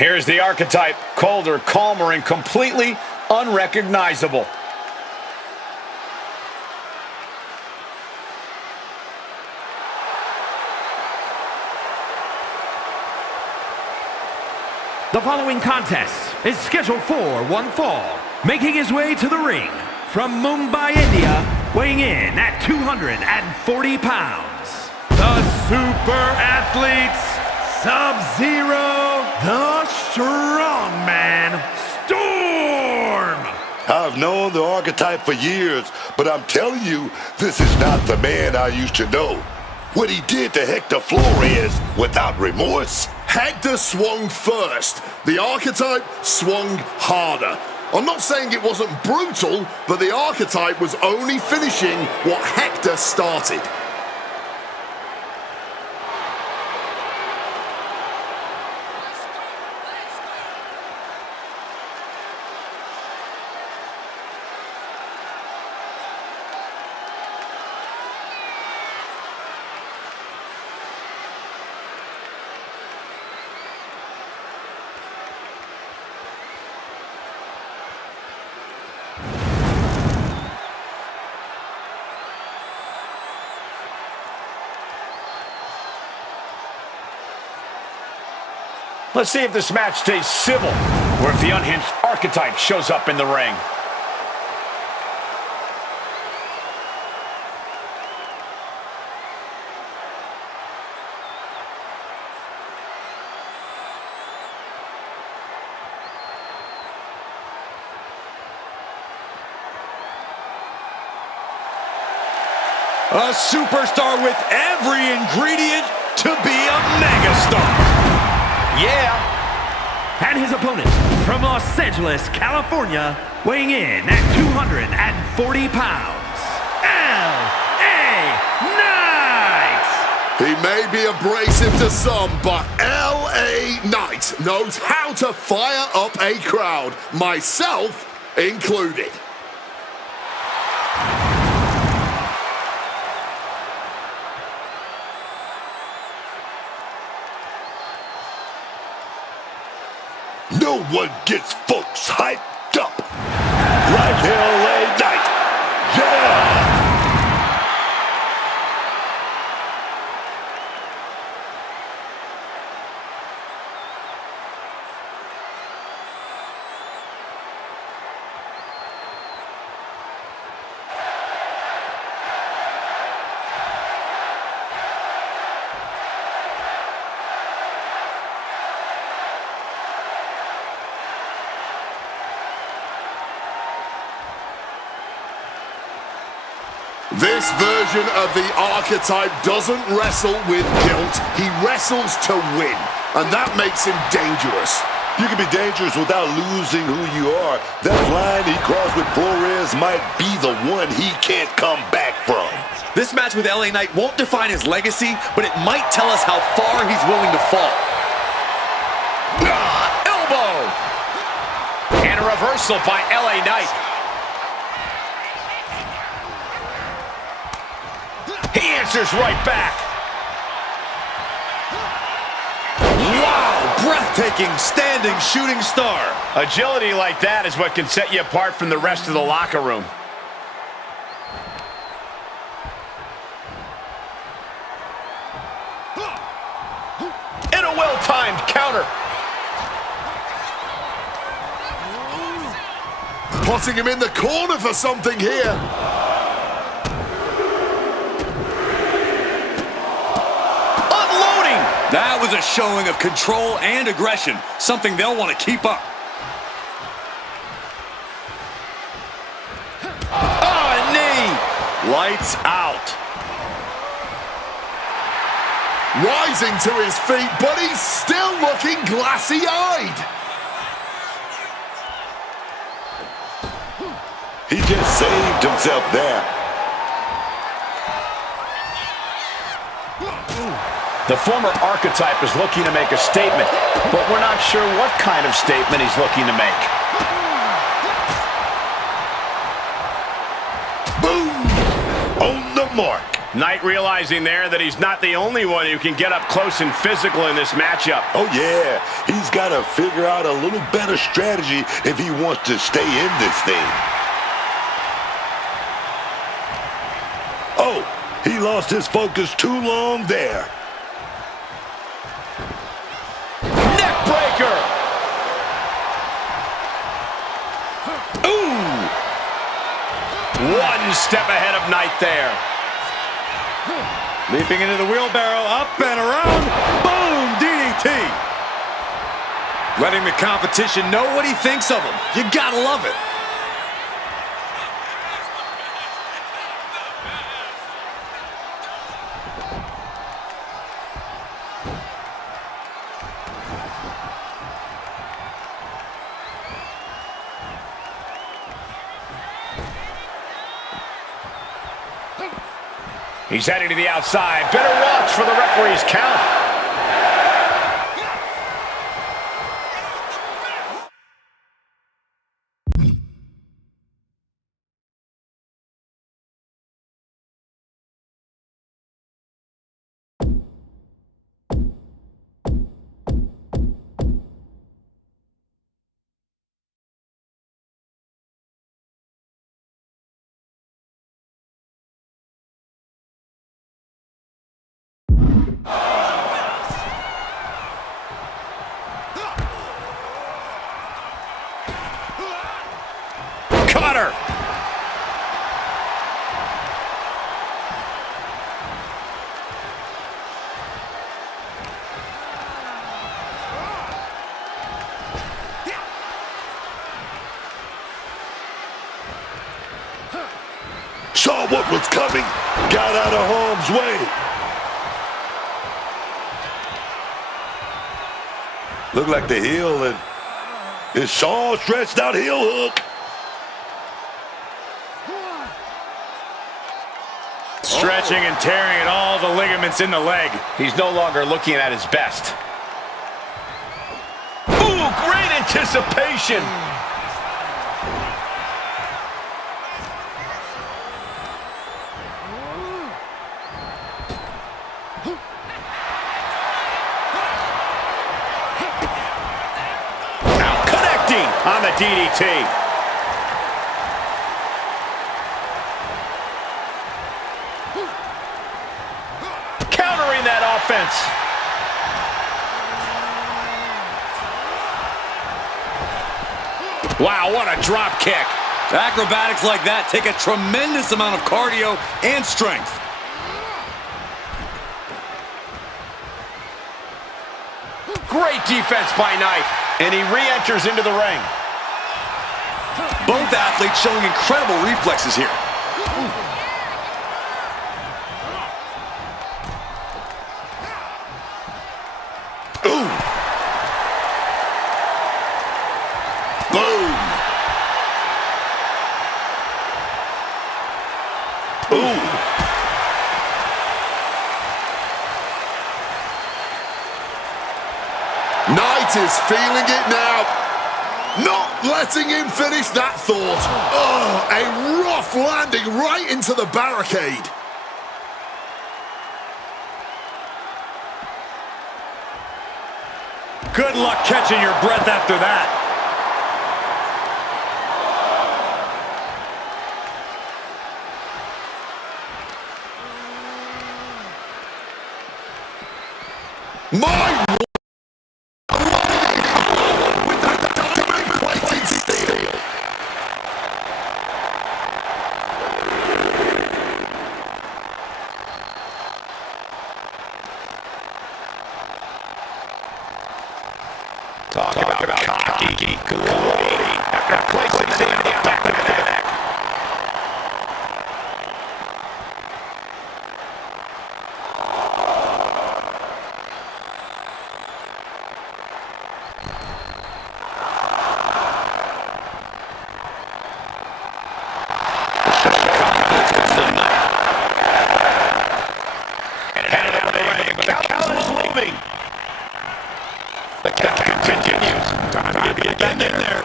Here's the archetype, colder, calmer, and completely unrecognizable. The following contest is scheduled for one fall. Making his way to the ring from Mumbai, India, weighing in at 240 pounds, the super athletes, Sub-Zero, the strongman, Storm! I've known the archetype for years, but I'm telling you, this is not the man I used to know. What he did to Hector Flores without remorse. Hector swung first. The archetype swung harder. I'm not saying it wasn't brutal, but the archetype was only finishing what Hector started. Let's see if this match stays civil, or if the unhinged archetype shows up in the ring. A superstar with every ingredient to be a megastar. Yeah. And his opponent from Los Angeles, California, weighing in at 240 pounds, L.A. Knight! He may be abrasive to some, but L.A. Knight knows how to fire up a crowd, myself included. No one gets folks hyped up like LA Knight. Yeah! This version of the archetype doesn't wrestle with guilt. He wrestles to win, and that makes him dangerous. You can be dangerous without losing who you are. That line he crossed with Flores might be the one he can't come back from. This match with LA Knight won't define his legacy, but it might tell us how far he's willing to fall. Elbow! And a reversal by LA Knight. He answers right back. Wow, breathtaking standing shooting star. Agility like that is what can set you apart from the rest of the locker room. And a well-timed counter. Putting him in the corner for something here. That was a showing of control and aggression, something they'll want to keep up. Oh, a knee! Lights out. Rising to his feet, but he's still looking glassy-eyed. He just saved himself there. The former archetype is looking to make a statement, but we're not sure what kind of statement he's looking to make. Boom! On the mark. Knight realizing there that he's not the only one who can get up close and physical in this matchup. Oh, yeah. He's got to figure out a little better strategy if he wants to stay in this thing. Oh, he lost his focus too long there. Neck breaker. Ooh. One step ahead of Knight there. Leaping into the wheelbarrow, up and around. Boom, DDT. Letting the competition know what he thinks of him. You gotta love it. He's heading to the outside. Better watch for the referee's count. Cutter. Saw what was coming, got out of harm's way. Looked like the heel and his Shaw stretched out heel hook. Stretching and tearing at all the ligaments in the leg. He's no longer looking at his best. Ooh, great anticipation. Now connecting on the DDT. Countering that offense. Wow, what a drop kick. Acrobatics like that take a tremendous amount of cardio and strength. Great defense by Knight. And he re-enters into the ring. Both athletes showing incredible reflexes here. Ooh. Boom. Ooh. Knight is feeling it now. Not letting him finish that thought. Oh, a rough landing right into the barricade. Good luck catching your breath after that. My Talk about cocky glory. After placing it in the back of the neck. Headed out of the ring. The count is moving. The count continues. Time to get back in there.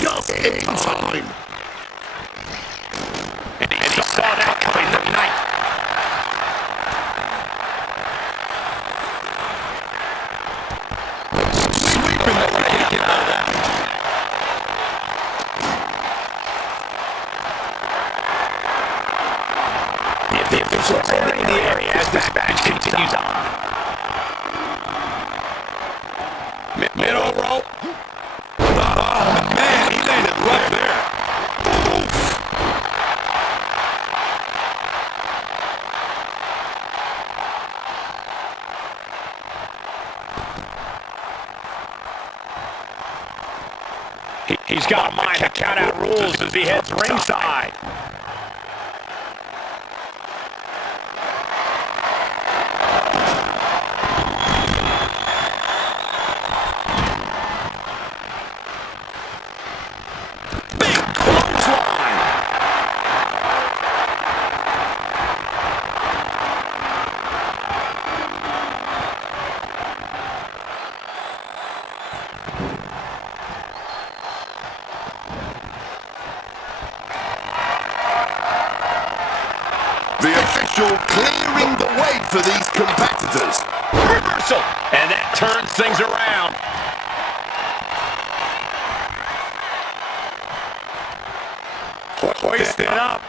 just in time. And he saw that coming from Knight. Sweeping that leg. Get out of that. The officials are in the area as this match continues on. Middle rope. Oh, man, he landed right there. He's got a mind to count out rules as he heads ringside. The official clearing the way for these competitors. Reversal. And that turns things around. Hoisted up.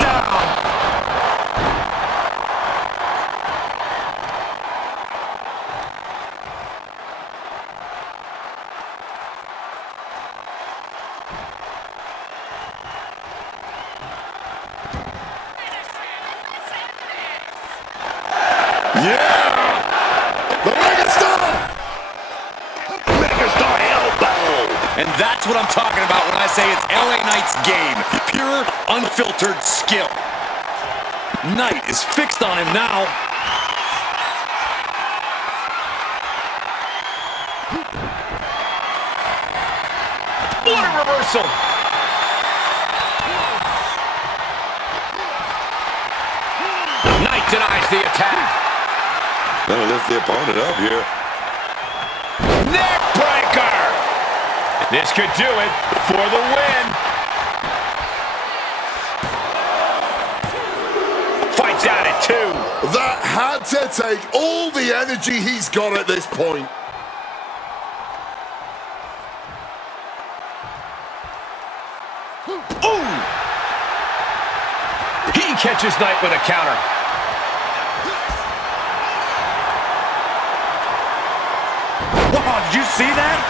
No. Yeah! The Megastar! Megastar elbow. And that's what I'm talking about when I say it's LA Knight's game. Pure, unfiltered skill. Knight is fixed on him now. What a reversal. Knight denies the attack. Gonna lift the opponent up here. Neck breaker. This could do it for the win. Fights out at 2. That had to take all the energy he's got at this point. Ooh! He catches Knight with a counter. Wow, did you see that?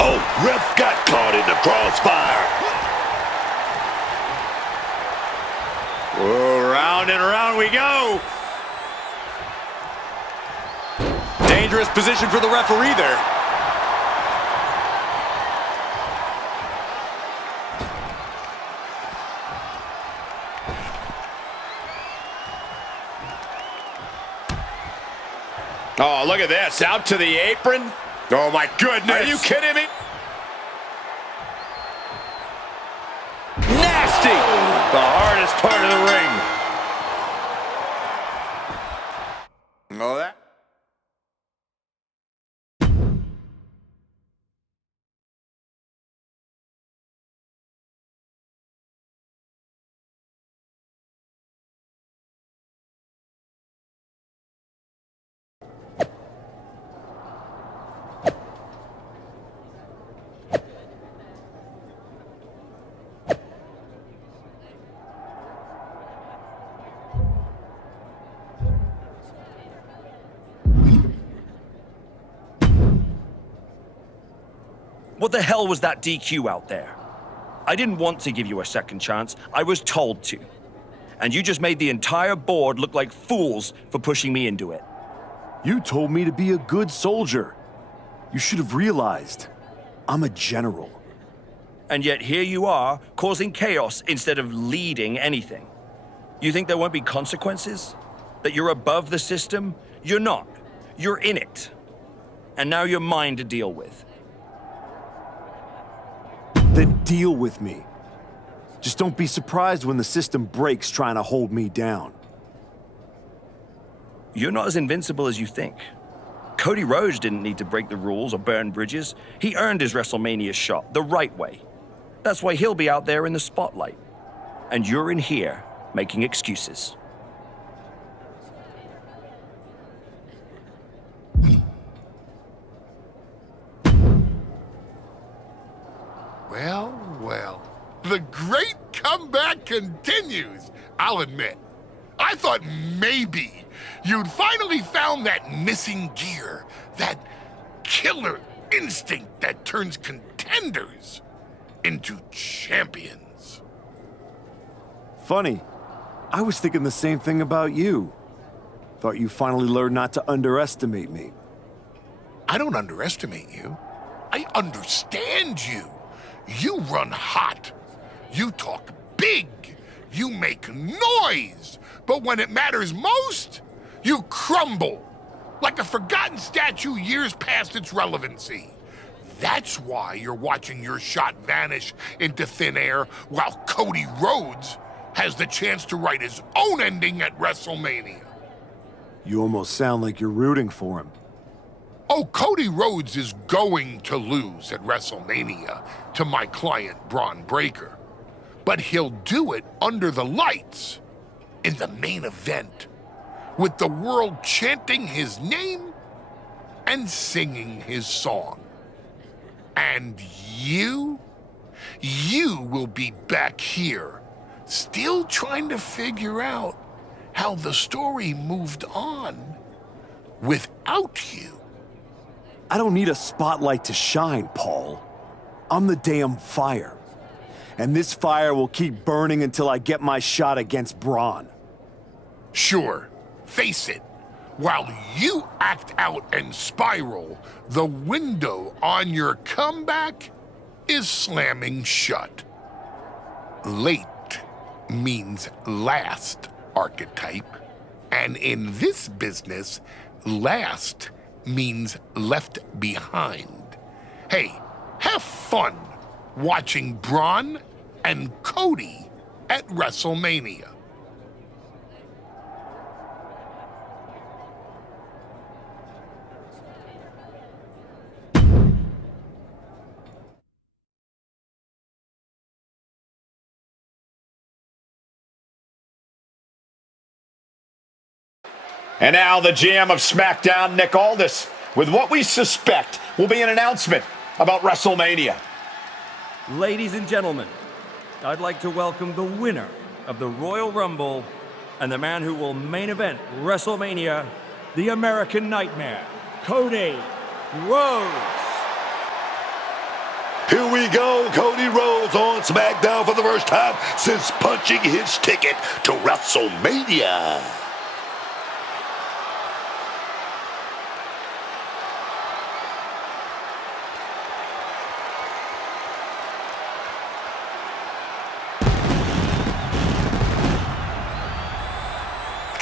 Oh, ref got caught in the crossfire. Oh, round and round we go. Dangerous position for the referee there. Oh, look at this. Out to the apron. Oh, my goodness. Are you kidding me? Nasty. The hardest part of the ring. Oh, that. What the hell was that DQ out there? I didn't want to give you a second chance. I was told to. And you just made the entire board look like fools for pushing me into it. You told me to be a good soldier. You should have realized. I'm a general. And yet here you are, causing chaos instead of leading anything. You think there won't be consequences? That you're above the system? You're not. You're in it. And now you're mine to deal with. Then deal with me. Just don't be surprised when the system breaks trying to hold me down. You're not as invincible as you think. Cody Rhodes didn't need to break the rules or burn bridges. He earned his WrestleMania shot the right way. That's why he'll be out there in the spotlight. And you're in here making excuses. Well, well. The great comeback continues, I'll admit. I thought maybe you'd finally found that missing gear, that killer instinct that turns contenders into champions. Funny. I was thinking the same thing about you. Thought you finally learned not to underestimate me. I don't underestimate you. I understand you. You run hot. You talk big. You make noise. But when it matters most, you crumble. Like a forgotten statue years past its relevancy. That's why you're watching your shot vanish into thin air while Cody Rhodes has the chance to write his own ending at WrestleMania. You almost sound like you're rooting for him. Oh, Cody Rhodes is going to lose at WrestleMania to my client, Braun Breaker. But he'll do it under the lights, in the main event, with the world chanting his name and singing his song. And you will be back here, still trying to figure out how the story moved on without you. I don't need a spotlight to shine, Paul. I'm the damn fire. And this fire will keep burning until I get my shot against Braun. Sure, face it. While you act out and spiral, the window on your comeback is slamming shut. Late means last, archetype. And in this business, last means left behind. Hey, have fun watching Braun and Cody at WrestleMania. And now the GM of SmackDown, Nick Aldis, with what we suspect will be an announcement about WrestleMania. Ladies and gentlemen, I'd like to welcome the winner of the Royal Rumble and the man who will main event WrestleMania, the American Nightmare, Cody Rhodes. Here we go, Cody Rhodes on SmackDown for the first time since punching his ticket to WrestleMania.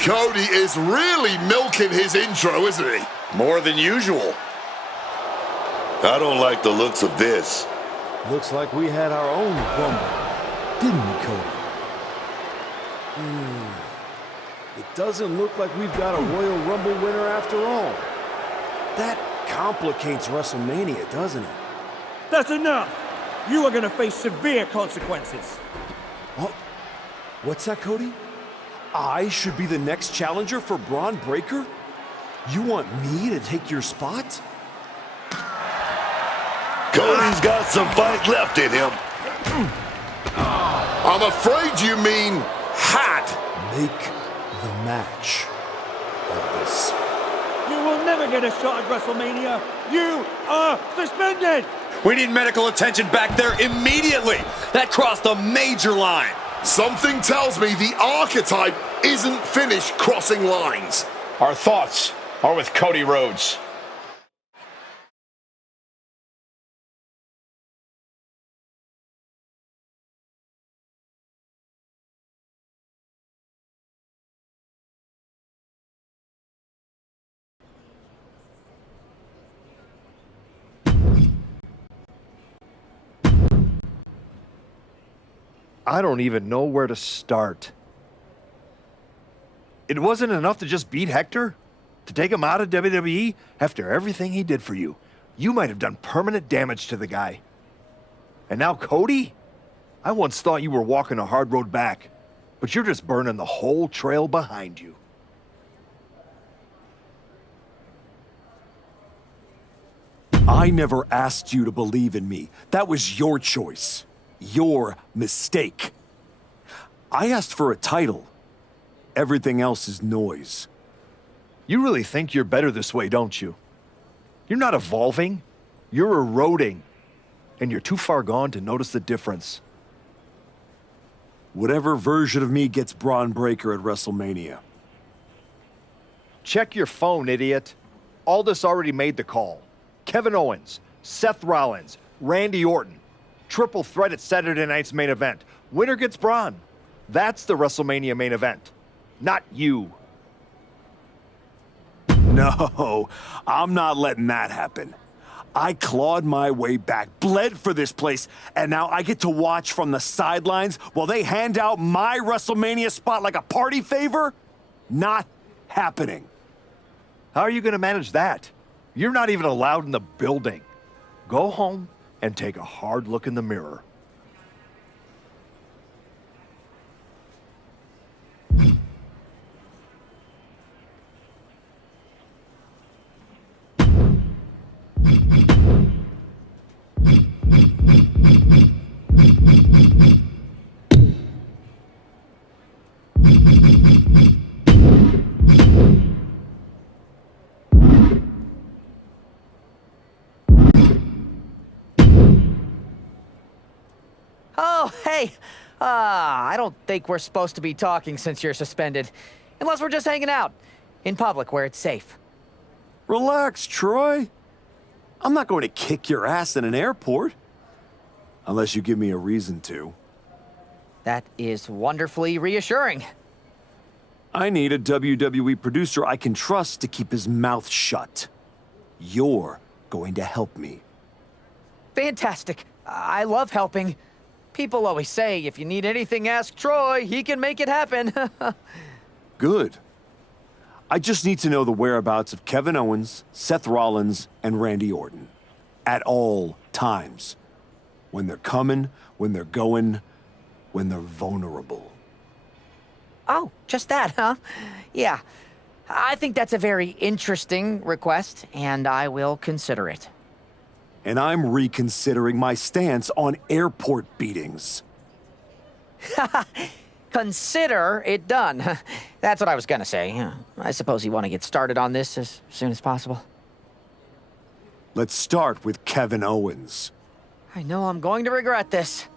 Cody is really milking his intro, isn't he? More than usual. I don't like the looks of this. Looks like we had our own Rumble, didn't we, Cody? It doesn't look like we've got a Royal Rumble winner after all. That complicates WrestleMania, doesn't it? That's enough! You are going to face severe consequences. What's that, Cody? I should be the next challenger for Braun Breaker? You want me to take your spot? Cody's got some fight left in him. I'm afraid you mean had. Make the match of this. You will never get a shot at WrestleMania. You are suspended! We need medical attention back there immediately. That crossed a major line. Something tells me the archetype isn't finished crossing lines. Our thoughts are with Cody Rhodes. I don't even know where to start. It wasn't enough to just beat Hector? To take him out of WWE after everything he did for you? You might have done permanent damage to the guy. And now Cody? I once thought you were walking a hard road back, but you're just burning the whole trail behind you. I never asked you to believe in me. That was your choice. Your mistake. I asked for a title. Everything else is noise. You really think you're better this way, don't you? You're not evolving. You're eroding. And you're too far gone to notice the difference. Whatever version of me gets Braun Breaker at WrestleMania. Check your phone, idiot. Aldous already made the call. Kevin Owens, Seth Rollins, Randy Orton. Triple threat at Saturday night's main event. Winner gets Braun. That's the WrestleMania main event. Not you. No, I'm not letting that happen. I clawed my way back, bled for this place, and now I get to watch from the sidelines while they hand out my WrestleMania spot like a party favor? Not happening. How are you going to manage that? You're not even allowed in the building. Go home and take a hard look in the mirror. Oh, hey! I don't think we're supposed to be talking since you're suspended. Unless we're just hanging out. In public, where it's safe. Relax, Troy. I'm not going to kick your ass in an airport. Unless you give me a reason to. That is wonderfully reassuring. I need a WWE producer I can trust to keep his mouth shut. You're going to help me. Fantastic. I love helping. People always say, if you need anything, ask Troy. He can make it happen. Good. I just need to know the whereabouts of Kevin Owens, Seth Rollins, and Randy Orton. At all times. When they're coming, when they're going, when they're vulnerable. Oh, just that, huh? Yeah. I think that's a very interesting request, and I will consider it. And I'm reconsidering my stance on airport beatings. Consider it done. That's what I was gonna say. I suppose you want to get started on this as soon as possible. Let's start with Kevin Owens. I know I'm going to regret this.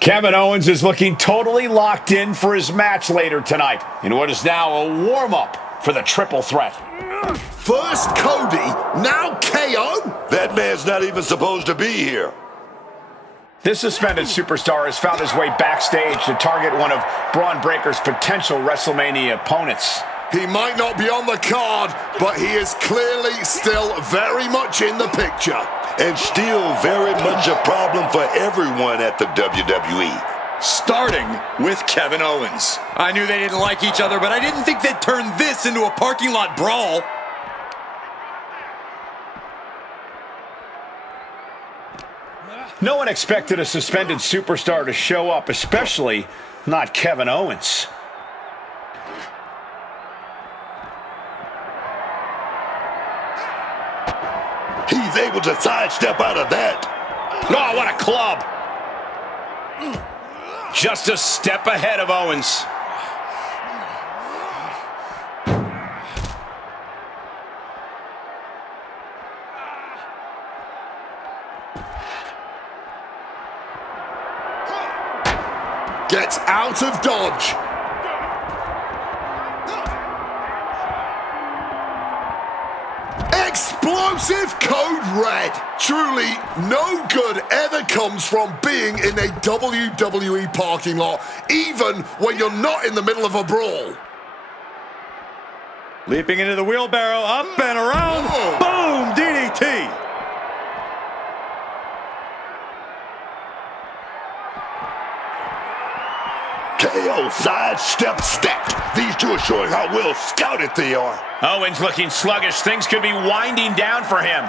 Kevin Owens is looking totally locked in for his match later tonight in what is now a warm-up for the triple threat. First Cody, now KO? That man's not even supposed to be here. This suspended superstar has found his way backstage to target one of Braun Breaker's potential WrestleMania opponents. He might not be on the card, but he is clearly still very much in the picture. And still very much a problem for everyone at the WWE. Starting with Kevin Owens. I knew they didn't like each other, but I didn't think they'd turn this into a parking lot brawl. No one expected a suspended superstar to show up, especially not Kevin Owens. He's able to sidestep out of that. Oh, what a club! Just a step ahead of Owens. Gets out of dodge. Explosive code red. Truly, no good ever comes from being in a WWE parking lot, even when you're not in the middle of a brawl. Leaping into the wheelbarrow, up and around. Boom, DDT. KO sidestep stacked. These two are showing how well scouted they are. Owens looking sluggish. Things could be winding down for him.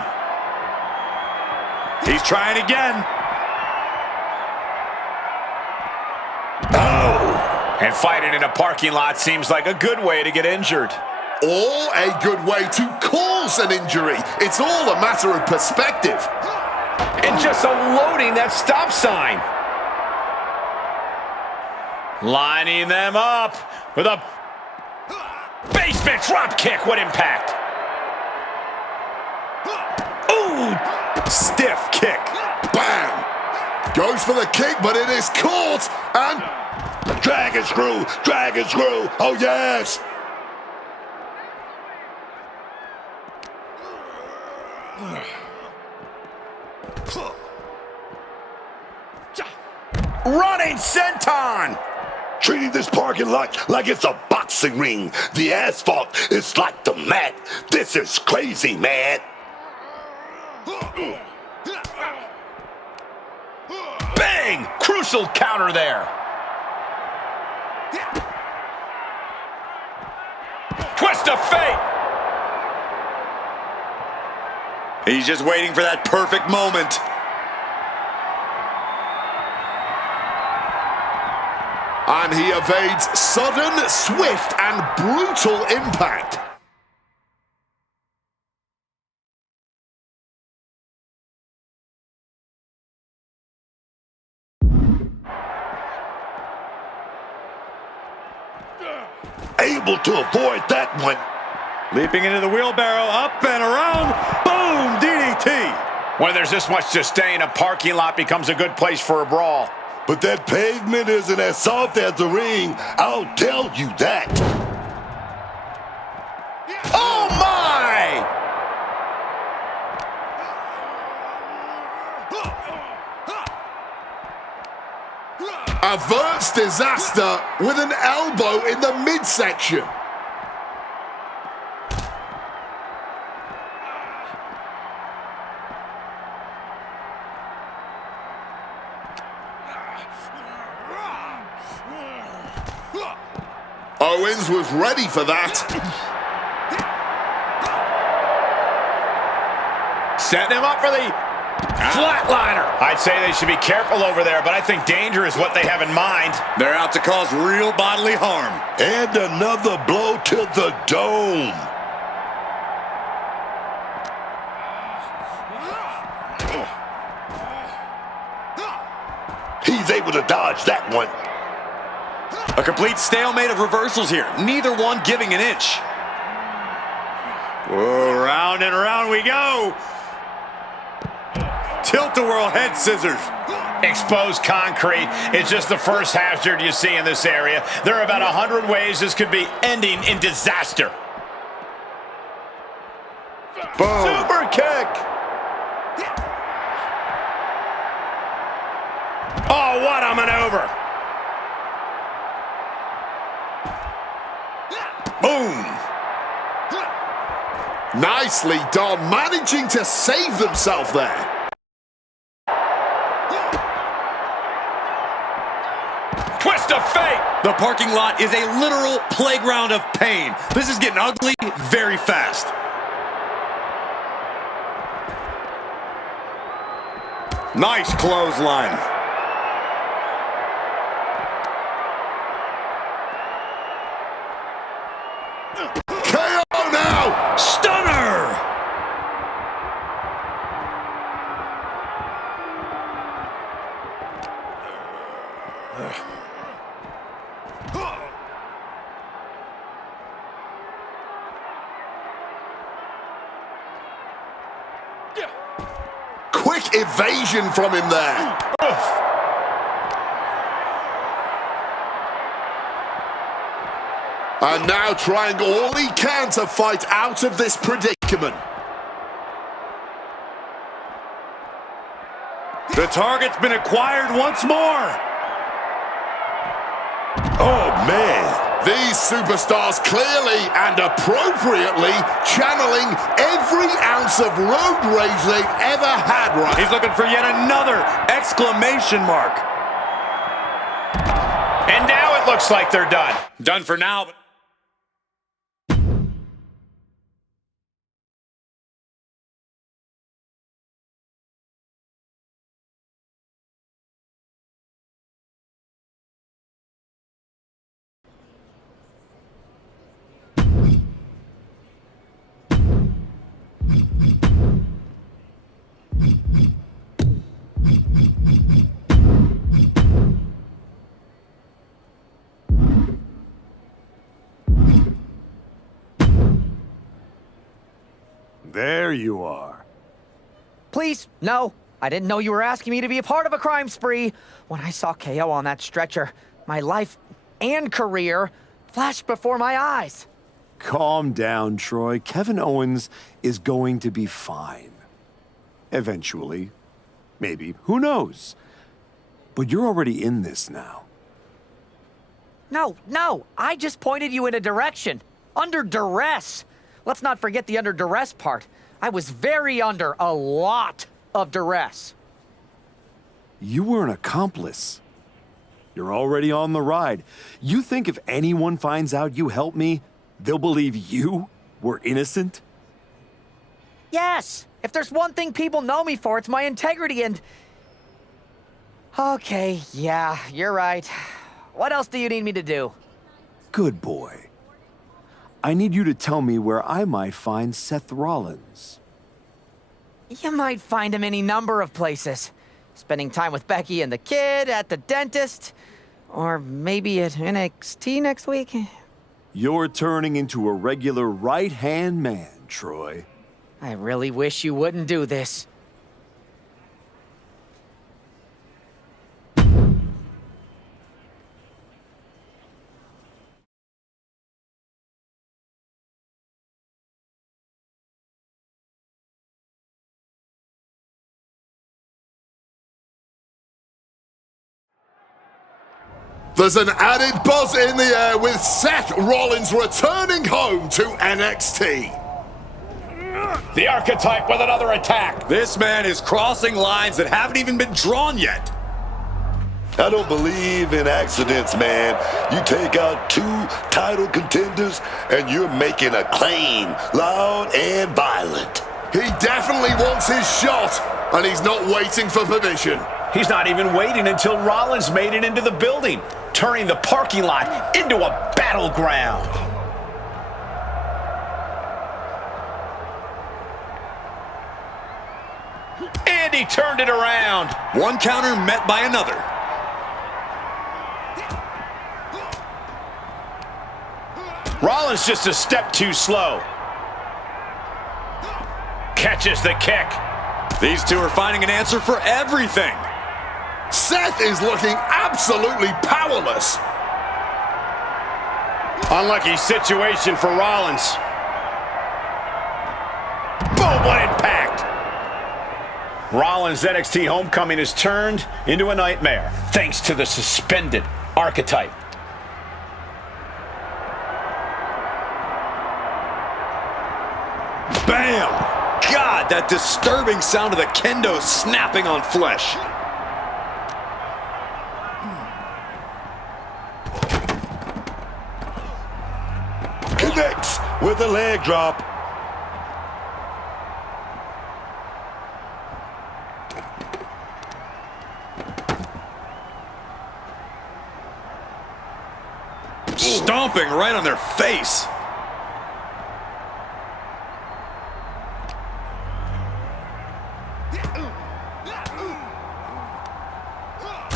He's trying again. Oh! And fighting in a parking lot seems like a good way to get injured. Or a good way to cause an injury. It's all a matter of perspective. And just unloading that stop sign. Lining them up with a basement drop kick. What impact? Ooh, stiff kick. Bam! Goes for the kick, but it is caught. And Dragon screw! Dragon screw! Oh, yes! Running senton! Treating this parking lot like it's a boxing ring. The asphalt is like the mat. This is crazy, man. Bang! Crucial counter there. Twist of fate. He's just waiting for that perfect moment. And he evades sudden, swift, and brutal impact. Able to avoid that one. Leaping into the wheelbarrow, up and around. Boom, DDT. When there's this much to stay, a parking lot becomes a good place for a brawl. But that pavement isn't as soft as the ring. I'll tell you that. Oh my! Averts disaster with an elbow in the midsection. Owens was ready for that. Setting him up for the flatliner. I'd say they should be careful over there, but I think danger is what they have in mind. They're out to cause real bodily harm. And another blow to the dome. He's able to dodge that one. A complete stalemate of reversals here. Neither one giving an inch. Whoa, round and around we go. Tilt-a-whirl head scissors. Exposed concrete is just the first hazard you see in this area. There are about 100 ways this could be ending in disaster. Boom. Super kick. Oh, what a maneuver. Boom. Nicely done, managing to save themselves there. Twist of fate. The parking lot is a literal playground of pain. This is getting ugly very fast. Nice clothesline. KO now! Stunner! Quick evasion from him there. And now trying all he can to fight out of this predicament. The target's been acquired once more. Oh, man. These superstars clearly and appropriately channeling every ounce of road rage they've ever had, right? He's looking for yet another exclamation mark. And now it looks like they're done. Done for now. There you are. Please, no. I didn't know you were asking me to be a part of a crime spree. When I saw KO on that stretcher, my life and career flashed before my eyes. Calm down, Troy. Kevin Owens is going to be fine. Eventually. Maybe. Who knows? But you're already in this now. No. I just pointed you in a direction. Under duress. Let's not forget the under duress part. I was very under a lot of duress. You were an accomplice. You're already on the ride. You think if anyone finds out you helped me, they'll believe you were innocent? Yes! If there's one thing people know me for, it's my integrity and... Okay, yeah, you're right. What else do you need me to do? Good boy. I need you to tell me where I might find Seth Rollins. You might find him any number of places. Spending time with Becky and the kid, at the dentist, or maybe at NXT next week. You're turning into a regular right-hand man, Troy. I really wish you wouldn't do this. There's an added buzz in the air with Seth Rollins returning home to NXT. The Archetype with another attack. This man is crossing lines that haven't even been drawn yet. I don't believe in accidents, man. You take out 2 title contenders and you're making a claim, loud and violent. He definitely wants his shot, and he's not waiting for permission. He's not even waiting until Rollins made it into the building, turning the parking lot into a battleground. And he turned it around. One counter met by another. Rollins just a step too slow. Catches the kick. These two are finding an answer for everything. Seth is looking absolutely powerless. Unlucky situation for Rollins. Boom, what impact! Rollins' NXT homecoming has turned into a nightmare, thanks to the suspended Archetype. Bam! God, that disturbing sound of the kendo snapping on flesh. Connects with a leg drop. Stomping right on their face.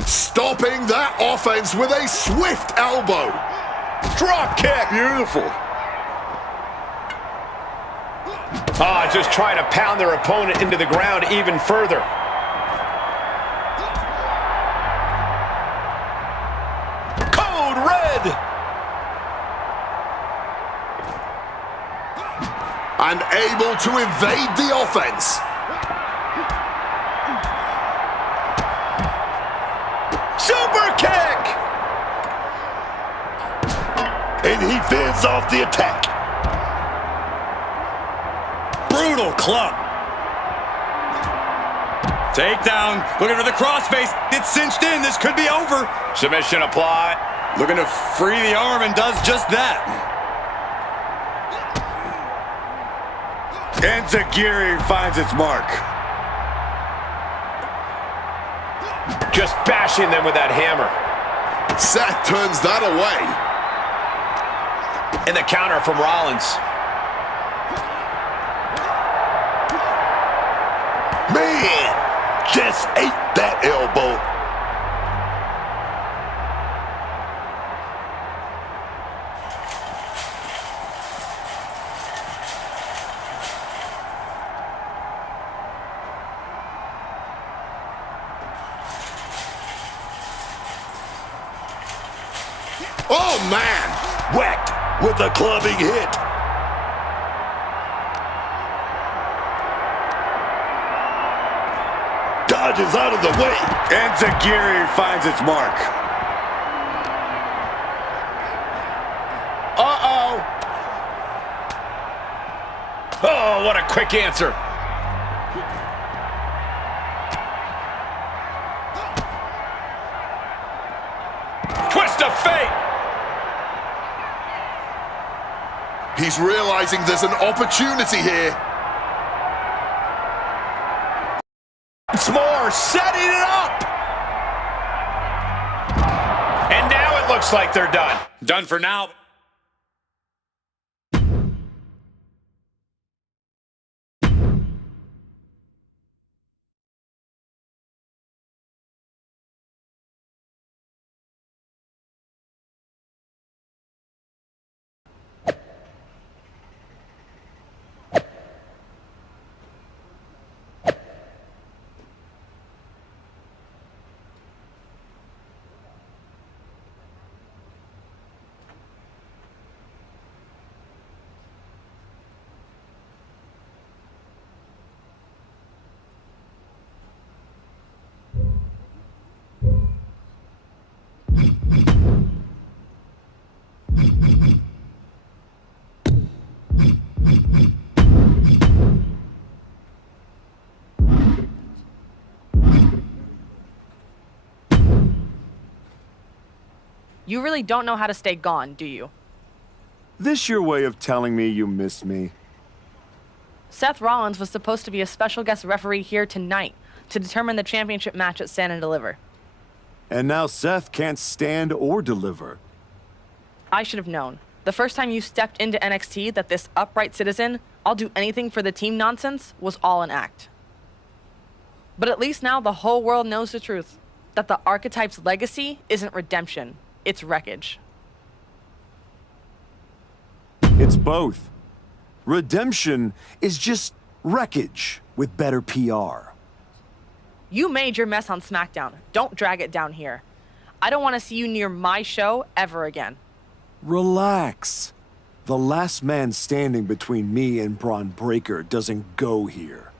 Stopping that offense with a swift elbow. Drop kick! Beautiful. Just trying to pound their opponent into the ground even further. Code red! and able to evade the offense. Super kick! And he fends off the attack. Brutal club. Takedown. Looking for the crossface. It's cinched in. This could be over. Submission applied. Looking to free the arm and does just that. Enziguri finds its mark. Just bashing them with that hammer. Seth turns that away. And the counter from Rollins. Man, just ate that elbow. Oh, man! Whacked with a clubbing hit. Dodges out of the way. Enziguri finds its mark. Uh-oh. Oh, what a quick answer. Twist of fate. He's realizing there's an opportunity here. It's more, setting it up. And now it looks like they're done. Done for now. You really don't know how to stay gone, do you? This your way of telling me you miss me? Seth Rollins was supposed to be a special guest referee here tonight to determine the championship match at Stand and Deliver. And now Seth can't stand or deliver. I should have known. The first time you stepped into NXT that this upright citizen, I'll do anything for the team nonsense, was all an act. But at least now the whole world knows the truth, that the Archetype's legacy isn't redemption, it's wreckage. It's both. Redemption is just wreckage with better PR. You made your mess on SmackDown. Don't drag it down here. I don't want to see you near my show ever again. Relax. The last man standing between me and Braun Breaker doesn't go here.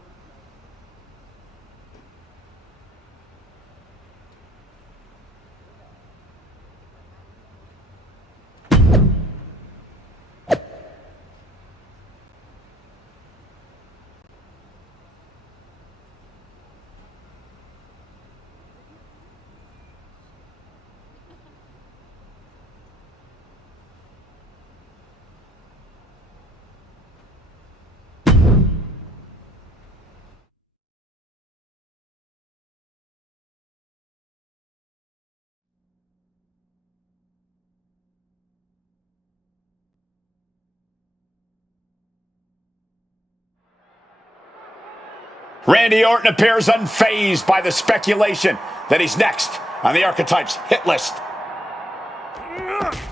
Randy Orton appears unfazed by the speculation that he's next on the Archetype's hit list.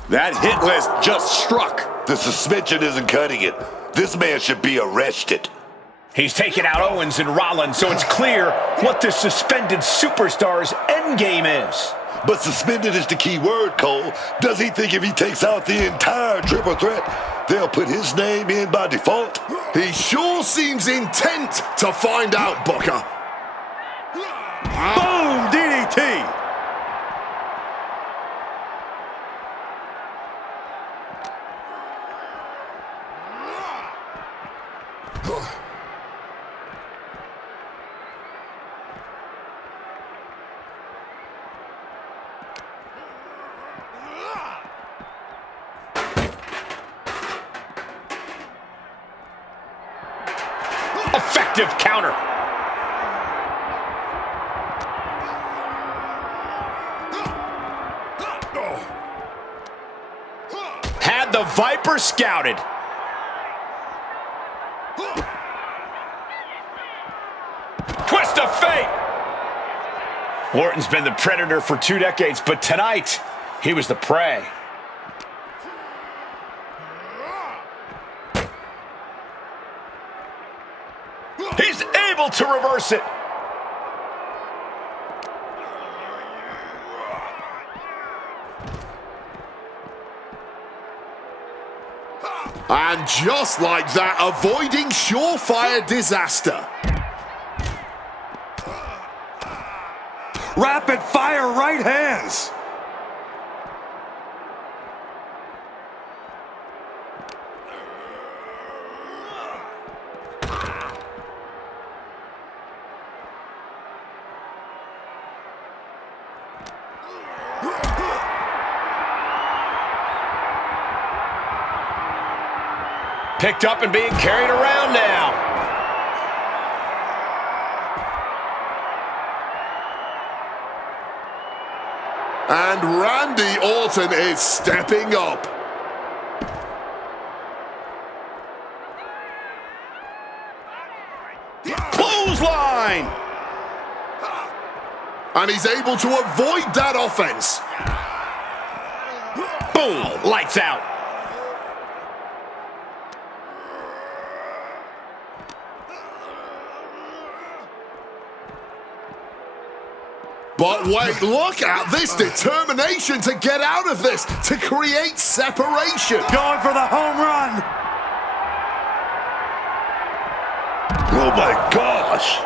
That hit list just struck. The suspension isn't cutting it. This man should be arrested. He's taken out Owens and Rollins, so it's clear what the suspended superstar's endgame is. But suspended is the key word, Cole. Does he think if he takes out the entire triple threat, they'll put his name in by default? He sure seems intent to find out, Booker. Boom! DDT! Effective counter. Had the Viper scouted. Twist of fate. Orton's been the predator for 2 decades, but tonight, he was the prey. He's able to reverse it. And just like that, avoiding surefire disaster. Rapid fire right hands. Picked up and being carried around now. And Randy Orton is stepping up. Clothesline! And he's able to avoid that offense. Boom! Lights out. But wait, look at this determination to get out of this, to create separation. Going for the home run. Oh my gosh!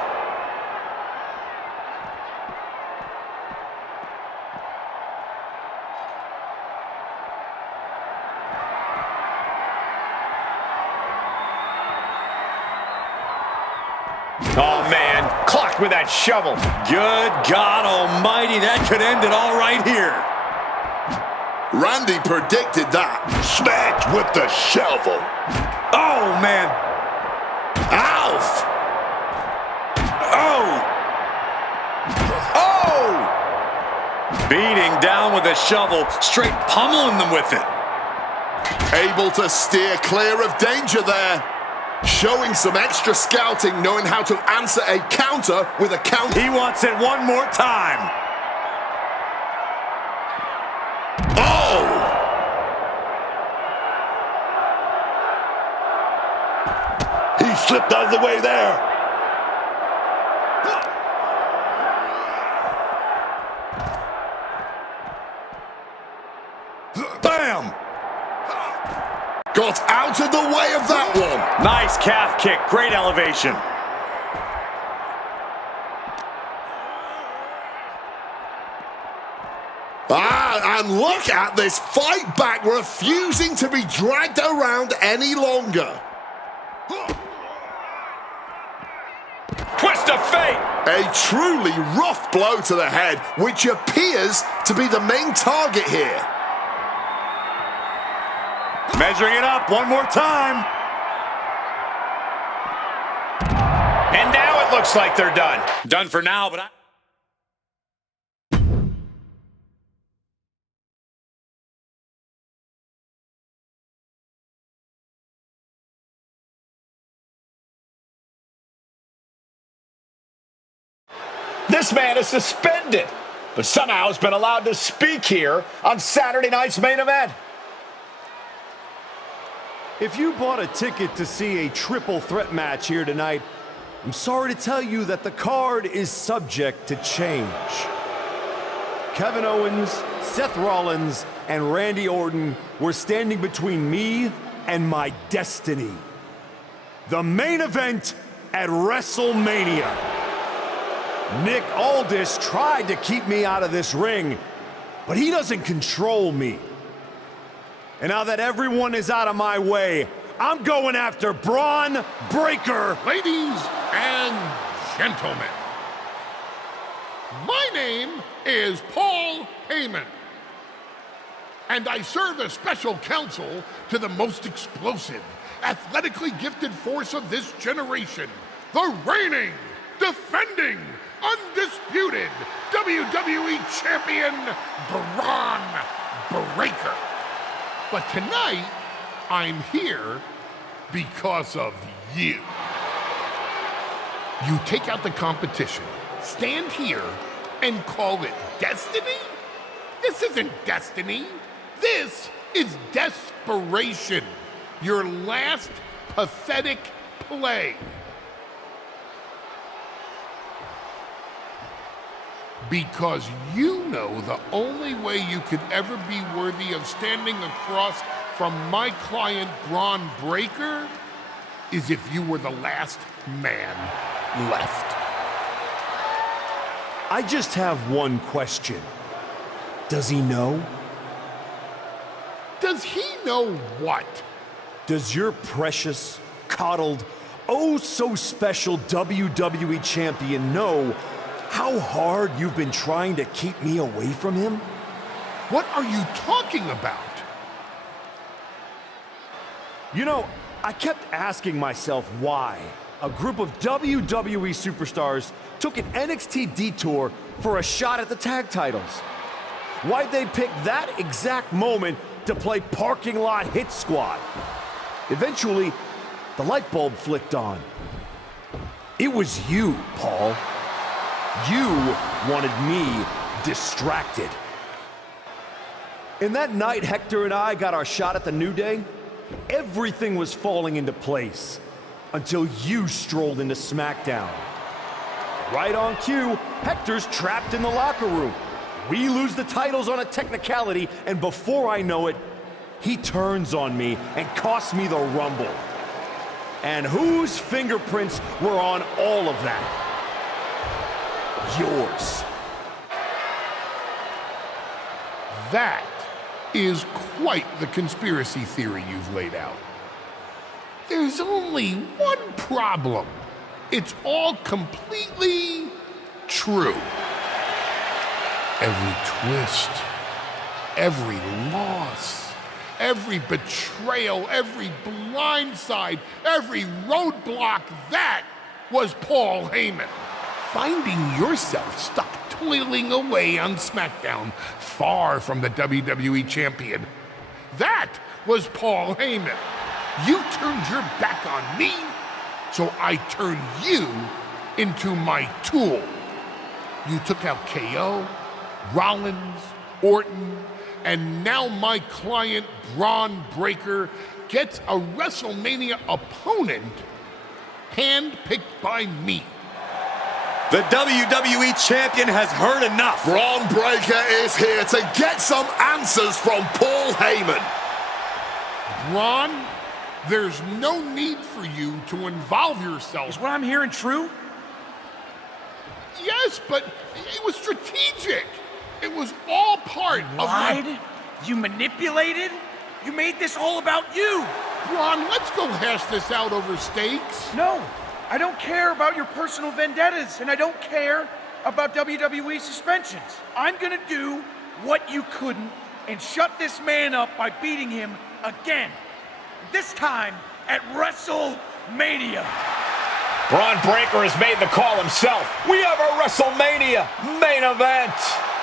Oh, man. Clocked with that shovel. Good God almighty, that could end it all right here. Randy predicted that. Smacked with the shovel. Oh, man. Alf! Oh! Oh! Beating down with a shovel, straight pummeling them with it. Able to steer clear of danger there. Showing some extra scouting, knowing how to answer a counter with a counter. He wants it one more time. Oh! He slipped out of the way there. Bam! Got out of the way of that one. Nice calf kick. Great elevation. And look at this fight back, refusing to be dragged around any longer. Twist of fate. A truly rough blow to the head, which appears to be the main target here. Measuring it up one more time. And now it looks like they're done. Done for now, but This man is suspended, but somehow has been allowed to speak here on Saturday night's main event. If you bought a ticket to see a triple threat match here tonight, I'm sorry to tell you that the card is subject to change. Kevin Owens, Seth Rollins, and Randy Orton were standing between me and my destiny. The main event at WrestleMania. Nick Aldis tried to keep me out of this ring, but he doesn't control me. And now that everyone is out of my way, I'm going after Braun Breaker. Ladies and gentlemen, my name is Paul Heyman, and I serve as special counsel to the most explosive, athletically gifted force of this generation, the reigning, defending, undisputed WWE Champion, Braun Breaker. But tonight, I'm here because of you. You take out the competition, stand here, and call it destiny? This isn't destiny. This is desperation. Your last pathetic play. Because you know the only way you could ever be worthy of standing across from my client Braun Breaker is if you were the last man left. I just have one question. Does he know? Does he know what? Does your precious, coddled, oh so special WWE champion know how hard you've been trying to keep me away from him? What are you talking about? You know, I kept asking myself why a group of WWE superstars took an NXT detour for a shot at the tag titles. Why'd they pick that exact moment to play parking lot hit squad? Eventually, the light bulb flicked on. It was you, Paul. You wanted me distracted. And that night Hector and I got our shot at the New Day, everything was falling into place until you strolled into SmackDown. Right on cue, Hector's trapped in the locker room. We lose the titles on a technicality, and before I know it, he turns on me and costs me the Rumble. And whose fingerprints were on all of that? Yours. That is quite the conspiracy theory you've laid out. There's only one problem. It's all completely true. Every twist, every loss, every betrayal, every blindside, every roadblock, that was Paul Heyman. Finding yourself stuck toiling away on SmackDown, far from the WWE champion. That was Paul Heyman. You turned your back on me, so I turned you into my tool. You took out KO, Rollins, Orton, and now my client Braun Breaker gets a WrestleMania opponent handpicked by me. The WWE champion has heard enough. Braun Breaker is here to get some answers from Paul Heyman. Braun, there's no need for you to involve yourself. Is what I'm hearing true? Yes, but it was strategic. It was all part of Lied? You manipulated? You made this all about you. Braun, let's go hash this out over stakes. No, I don't care about your personal vendettas, and I don't care about WWE suspensions. I'm gonna do what you couldn't and shut this man up by beating him again. This time at WrestleMania. Braun Breaker has made the call himself. We have a WrestleMania main event.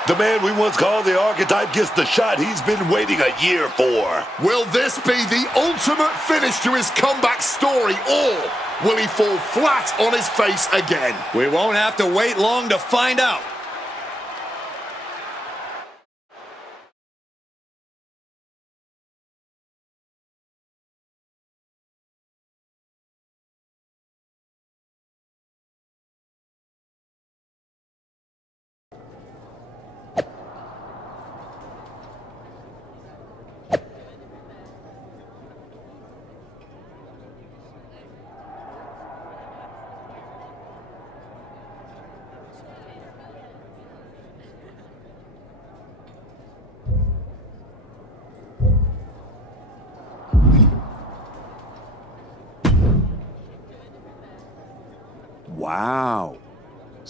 The man we once called the Archetype gets the shot he's been waiting a year for. Will this be the ultimate finish to his comeback story, or will he fall flat on his face again? We won't have to wait long to find out.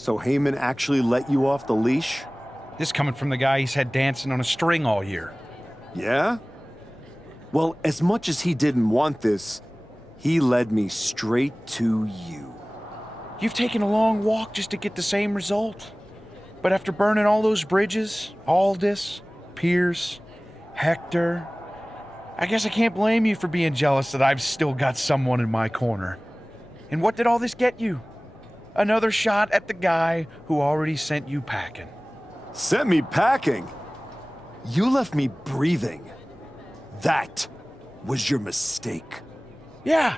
So Heyman actually let you off the leash? This coming from the guy he's had dancing on a string all year. Yeah? Well, as much as he didn't want this, he led me straight to you. You've taken a long walk just to get the same result. But after burning all those bridges, Aldis, Pierce, Hector, I guess I can't blame you for being jealous that I've still got someone in my corner. And what did all this get you? Another shot at the guy who already sent you packing. Sent me packing? You left me breathing. That was your mistake. Yeah,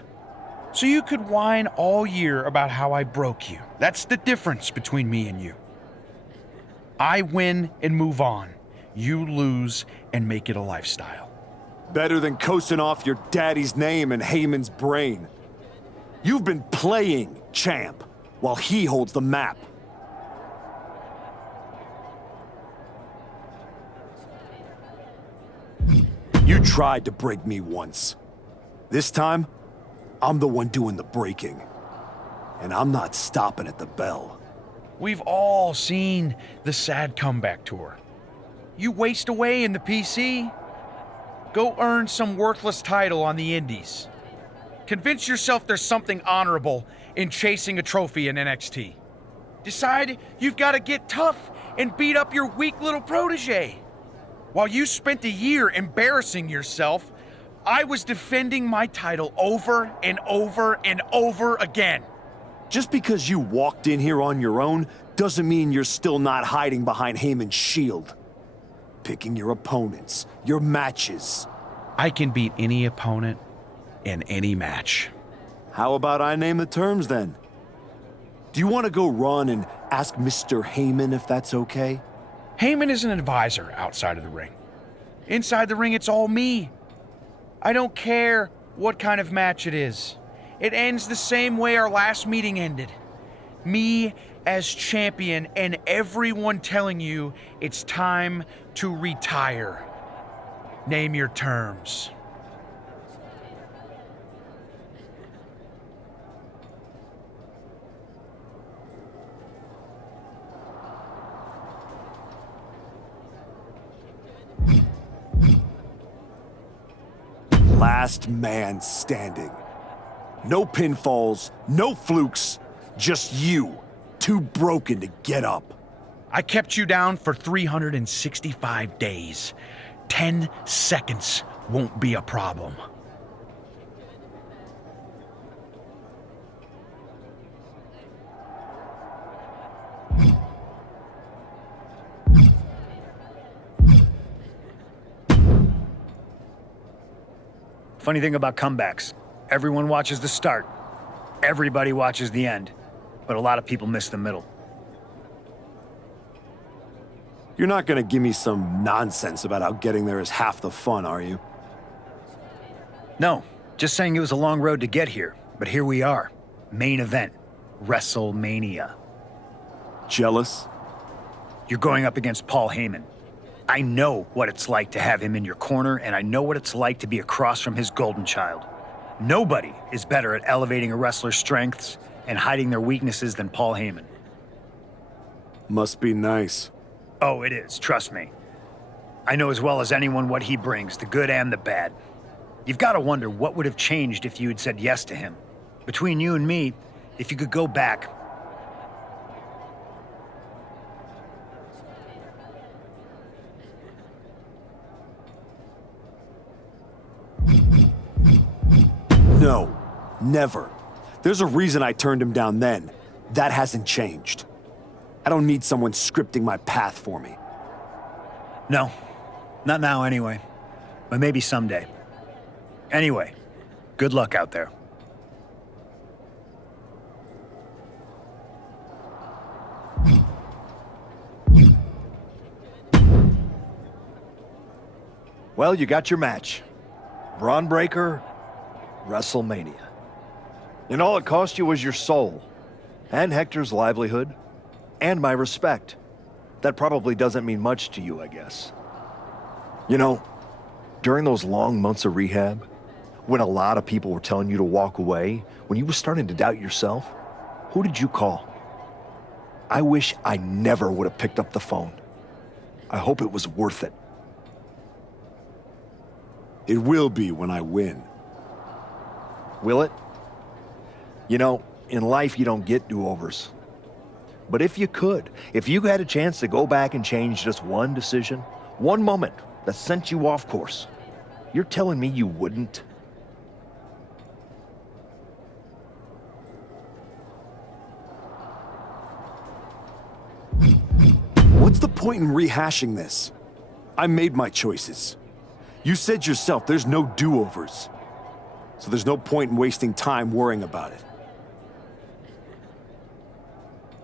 so you could whine all year about how I broke you. That's the difference between me and you. I win and move on. You lose and make it a lifestyle. Better than coasting off your daddy's name and Heyman's brain. You've been playing champ while he holds the map. You tried to break me once. This time, I'm the one doing the breaking. And I'm not stopping at the bell. We've all seen the sad comeback tour. You waste away in the PC. Go earn some worthless title on the Indies. Convince yourself there's something honorable in chasing a trophy in NXT. Decide you've got to get tough and beat up your weak little protege. While you spent a year embarrassing yourself, I was defending my title over and over and over again. Just because you walked in here on your own doesn't mean you're still not hiding behind Heyman's shield. Picking your opponents, your matches. I can beat any opponent in any match. How about I name the terms then? Do you want to go run and ask Mr. Heyman if that's okay? Heyman is an advisor outside of the ring. Inside the ring, it's all me. I don't care what kind of match it is. It ends the same way our last meeting ended. Me as champion and everyone telling you it's time to retire. Name your terms. Last man standing. No pinfalls, no flukes, just you, too broken to get up. I kept you down for 365 days. 10 seconds won't be a problem. Funny thing about comebacks, everyone watches the start, everybody watches the end, but a lot of people miss the middle. You're not gonna give me some nonsense about how getting there is half the fun, are you? No, just saying it was a long road to get here, but here we are. Main event, WrestleMania. Jealous? You're going up against Paul Heyman. I know what it's like to have him in your corner, and I know what it's like to be across from his golden child. Nobody is better at elevating a wrestler's strengths and hiding their weaknesses than Paul Heyman. Must be nice. Oh, it is, trust me. I know as well as anyone what he brings, the good and the bad. You've got to wonder what would have changed if you had said yes to him. Between you and me, if you could go back, no, never. There's a reason I turned him down then. That hasn't changed. I don't need someone scripting my path for me. No, not now anyway, but maybe someday. Anyway, good luck out there. Well, you got your match. Braun Breaker, WrestleMania. And all it cost you was your soul, and Hector's livelihood, and my respect. That probably doesn't mean much to you, I guess. You know, during those long months of rehab, when a lot of people were telling you to walk away, when you were starting to doubt yourself, who did you call? I wish I never would have picked up the phone. I hope it was worth it. It will be when I win. Will it? You know, in life you don't get do-overs. But if you could, if you had a chance to go back and change just one decision, one moment that sent you off course, you're telling me you wouldn't? What's the point in rehashing this? I made my choices. You said yourself there's no do-overs. So there's no point in wasting time worrying about it.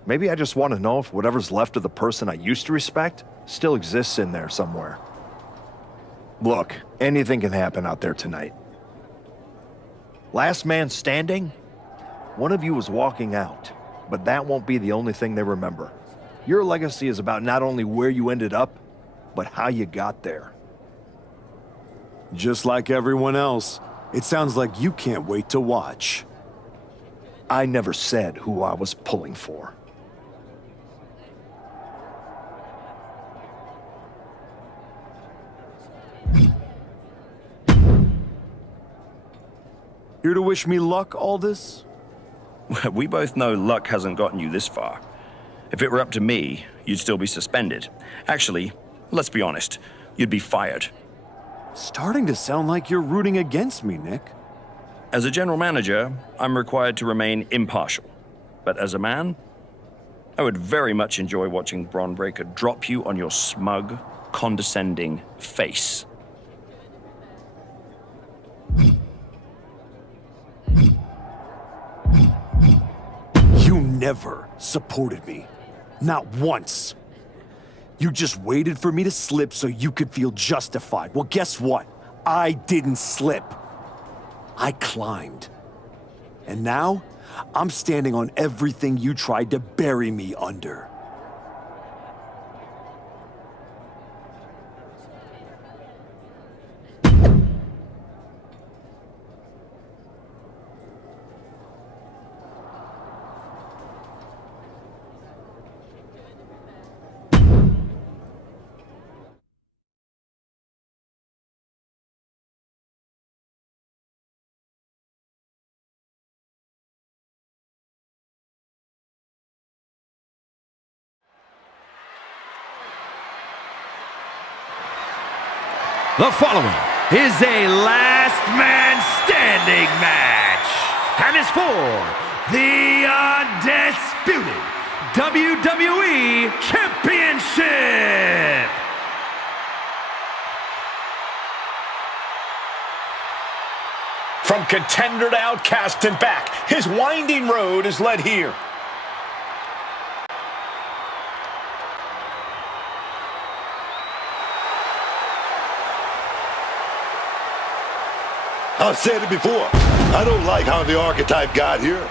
Maybe I just want to know if whatever's left of the person I used to respect still exists in there somewhere. Look, anything can happen out there tonight. Last man standing? One of you was walking out, but that won't be the only thing they remember. Your legacy is about not only where you ended up, but how you got there. Just like everyone else, it sounds like you can't wait to watch. I never said who I was pulling for. Here to wish me luck, Aldous? We both know luck hasn't gotten you this far. If it were up to me, you'd still be suspended. Actually, let's be honest, you'd be fired. Starting to sound like you're rooting against me, Nick. As a general manager, I'm required to remain impartial. But as a man, I would very much enjoy watching Bron Breakker drop you on your smug, condescending face. You never supported me. Not once. You just waited for me to slip so you could feel justified. Well, guess what? I didn't slip. I climbed. And now, I'm standing on everything you tried to bury me under. The following is a last man standing match and is for the undisputed WWE Championship. From contender to outcast and back, his winding road is led here. I've said it before. I don't like how the archetype got here.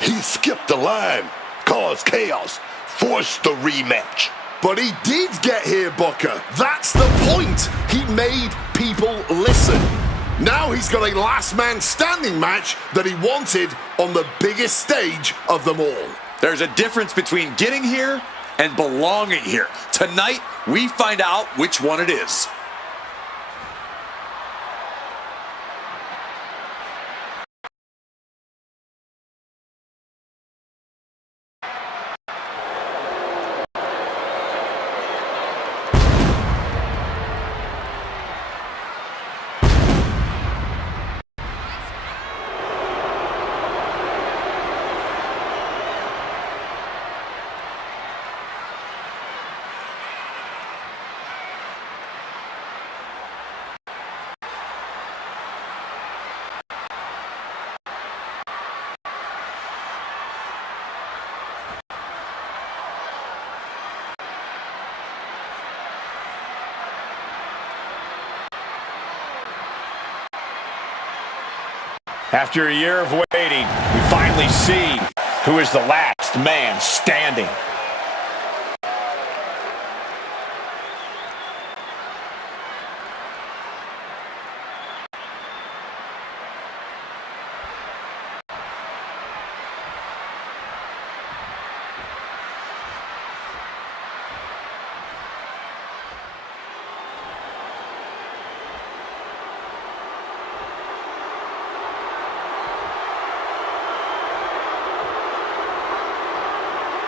He skipped the line, caused chaos, forced the rematch. But he did get here, Booker. That's the point. He made people listen. Now he's got a last man standing match that he wanted on the biggest stage of them all. There's a difference between getting here and belonging here. Tonight, we find out which one it is. After a year of waiting, we finally see who is the last man standing.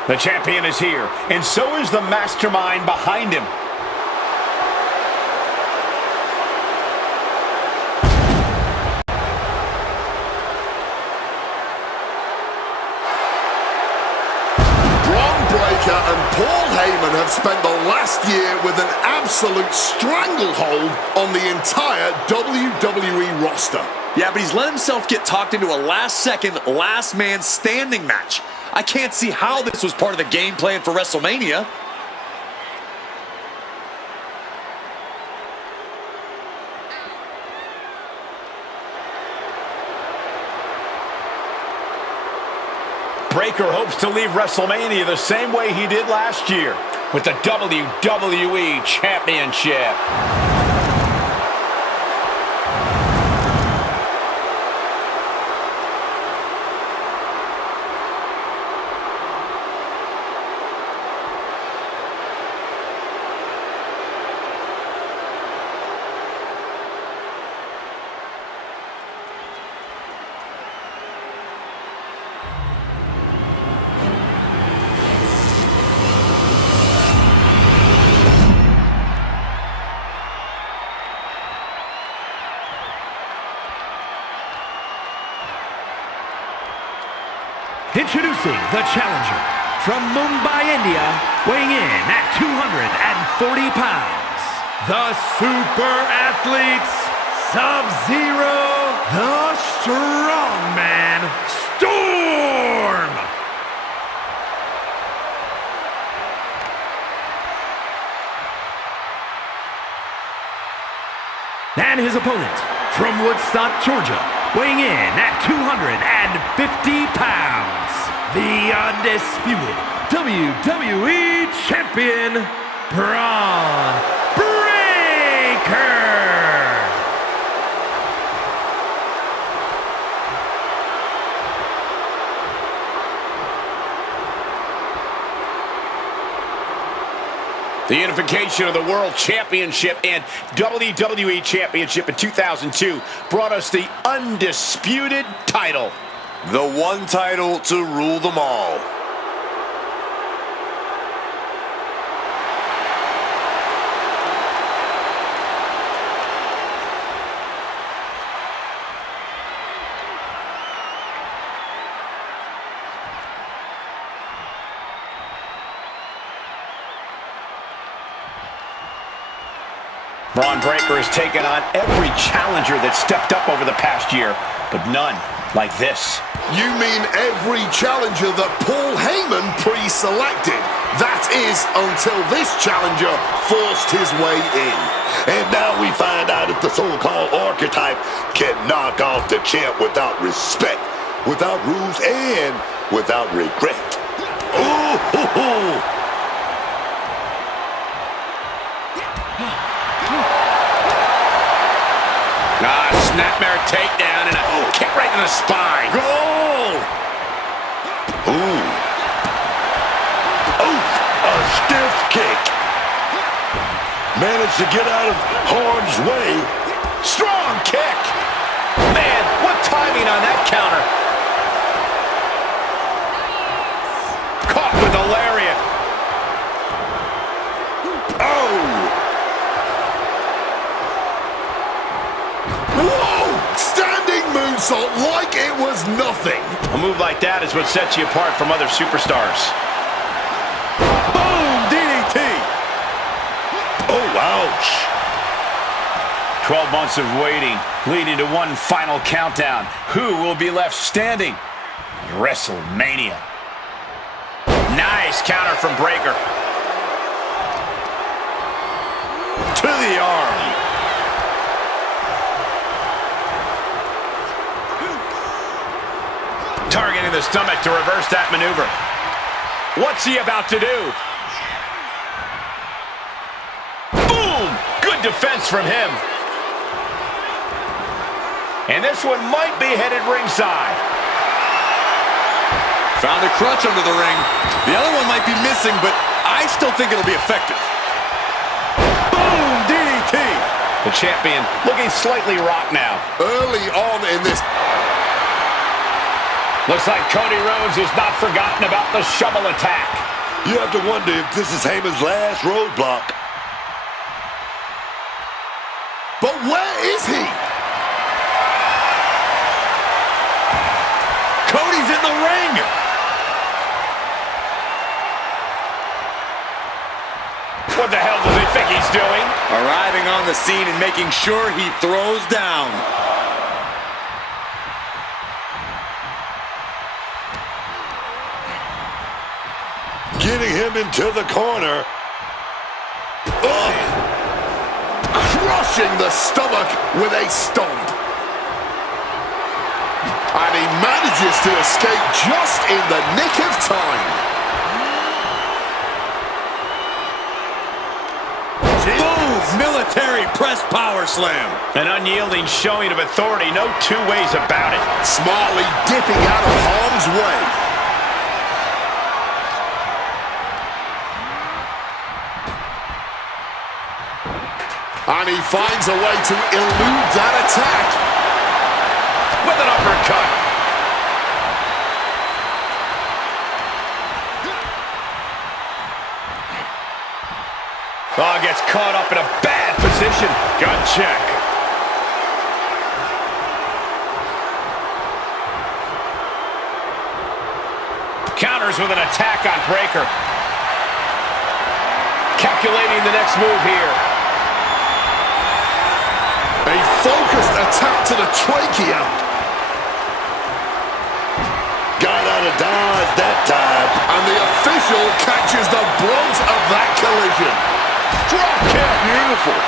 The champion is here, and so is the mastermind behind him. And Paul Heyman have spent the last year with an absolute stranglehold on the entire WWE roster. Yeah, but he's let himself get talked into a last-second, last-man-standing match. I can't see how this was part of the game plan for WrestleMania. Breakker hopes to leave WrestleMania the same way he did last year, with the WWE Championship. Introducing the challenger from Mumbai, India, weighing in at 240 pounds, the super athletes, Sub-Zero, the strongman, Storm! And his opponent from Woodstock, Georgia, weighing in at 250 pounds, the undisputed WWE Champion, Braun Breakker! The unification of the World Championship and WWE Championship in 2002 brought us the undisputed title. The one title to rule them all. Braun Breakker has taken on every challenger that stepped up over the past year, but none like this. You mean every challenger that Paul Heyman pre-selected? That is, until this challenger forced his way in. And now we find out if the so-called archetype can knock off the champ without respect, without rules, and without regret. Ooh, hoo, hoo. Snapmare takedown and a kick right to the spine. Goal! Ooh. Oh, a stiff kick. Managed to get out of harm's way. Strong kick. Man, what timing on that counter. Caught with a lariat. Oh! Whoa! Standing moonsault like it was nothing. A move like that is what sets you apart from other superstars. Boom! DDT! Oh, ouch! 12 months of waiting, leading to one final countdown. Who will be left standing? WrestleMania. Nice counter from Breakker. To the arm. Targeting the stomach to reverse that maneuver. What's he about to do? Boom! Good defense from him. And this one might be headed ringside. Found a crutch under the ring. The other one might be missing, but I still think it'll be effective. Boom! DDT! The champion looking slightly rocked now. Early on in this... Looks like Cody Rhodes has not forgotten about the shovel attack. You have to wonder if this is Heyman's last roadblock. But where is he? Cody's in the ring. What the hell does he think he's doing? Arriving on the scene and making sure he throws down. Getting him into the corner. Oh. Crushing the stomach with a stomp. And he manages to escape just in the nick of time. Boom! Military press power slam. An unyielding showing of authority, no two ways about it. Smartly dipping out of harm's way. And he finds a way to elude that attack. With an uppercut. Oh, gets caught up in a bad position. Gut check. Counters with an attack on Breaker. Calculating the next move here. A focused attack to the trachea. Got out of dodge that time. And the official catches the brunt of that collision. Drop kick. Beautiful.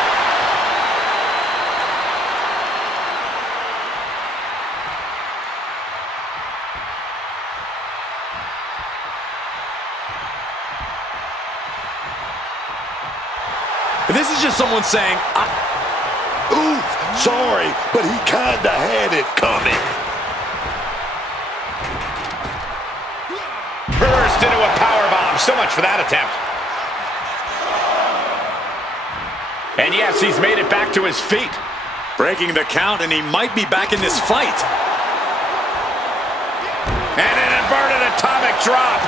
This is just someone saying, Oof, sorry, but he kinda had it coming. Burst into a powerbomb. So much for that attempt. And yes, he's made it back to his feet. breaking the count, and he might be back in this fight. And an inverted atomic drop.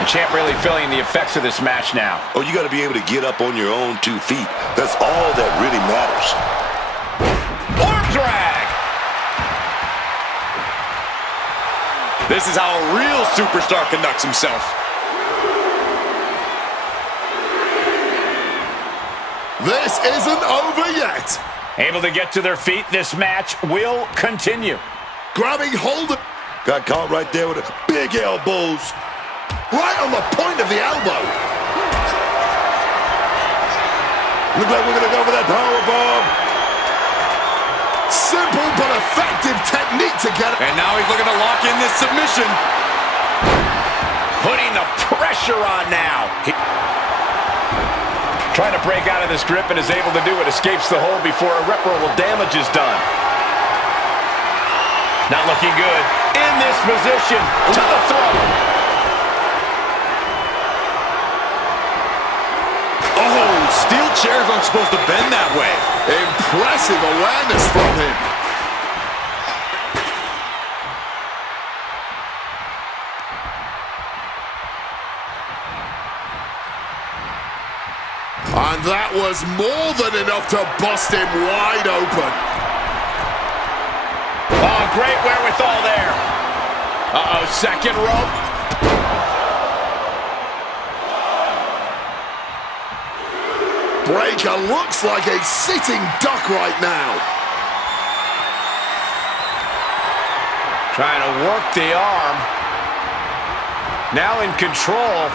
The champ really feeling the effects of this match now. Oh, you got to be able to get up on your own 2 feet. That's all that really matters. Arm drag. This is how a real superstar conducts himself. This isn't over yet. Able to get to their feet, this match will continue. Grabbing hold of... Got caught right there with big elbows. Right on the point of the elbow. Look like we're going to go for that powerbomb. Simple but effective technique to get it. And now he's looking to lock in this submission. Putting the pressure on now. Trying to break out of this grip and is able to do it. Escapes the hold before irreparable damage is done. Not looking good. In this position, to the throat. Oh, steel chairs aren't supposed to bend that way. Impressive awareness from him. And that was more than enough to bust him wide open. Oh, great wherewithal there. Uh-oh, second rope. Breaker looks like a sitting duck right now. Trying to work the arm. Now in control.